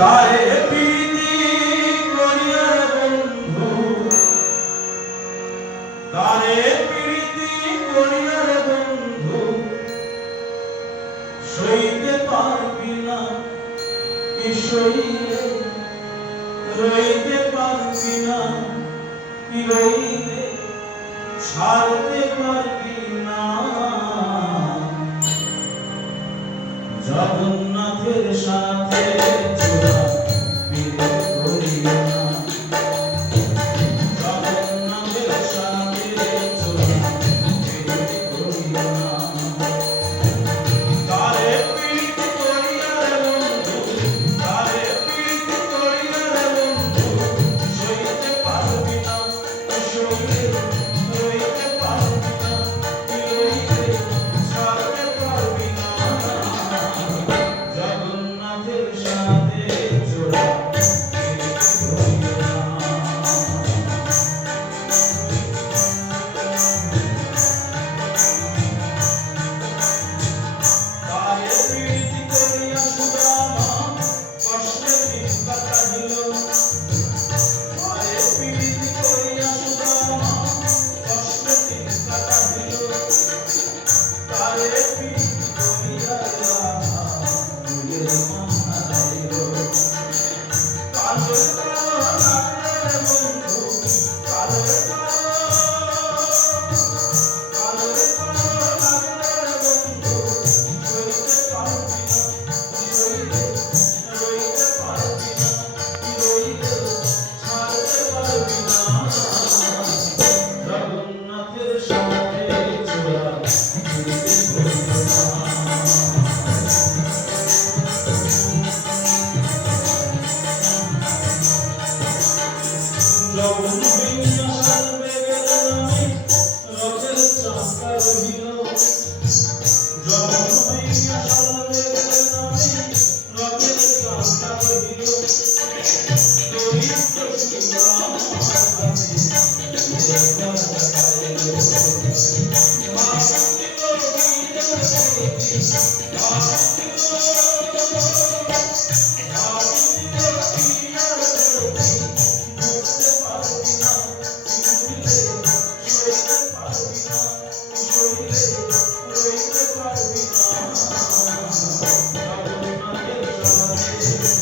তারে প্রীতি করিয়া বন্ধু, তারে প্রীতি করিয়া বন্ধু, সইতে পারবি না কি সইলে, রইতে পারবি না কি রইলে, ছাড়তে পারবি না। জগন্নাথের সাথে চোরা বিরোধ করিও না, জগন্নাথের সাথে চোরা বিরোধ করিও না। তারে প্রীতি করিয়া বন্ধু, তারে প্রীতি করিয়া বন্ধু, সইতে পারবি না সইলে, রইতে পারবি না রইলে, ছাড়তে পারবি না। জগন্নাথের সাথে চোরা বিরোধ করিও না। তারে প্রীতি করিয়া সুদামা কষ্টে দিন কাটাইল, তারে প্রীতি করিয়া সুদামা কষ্টে দিন কাটাইল, তারে প্রীতি করিয়া রাধা ফুলের মালা লাইল। কালো কালো লাগলে বন্ধু, কালো কালো, কালো কালো লাগলে বন্ধু, সইতে পারবি না সইলে, রইতে পারবি না রইলে, ছাড়তে পারবি না। জগন্নাথের সাথে চোরা বিরোধ করিও না। যৌবন হইয়া সারবে গেল নামে রথের চাকা রহিল, যৌবন হইয়া সারবে গেল নামে রথের চাকা রহিল। দরিদ্র সুরাম কাছে সুরে কথা গাইল, ভাবছিল বিনের প্রতি, ভাবছিল বিনের প্রতি, বুঝতে পারবি না কি ভুলে, সইতে পারবি না কি সইলে, রইতে পারবি না। জগন্নাথের সাথে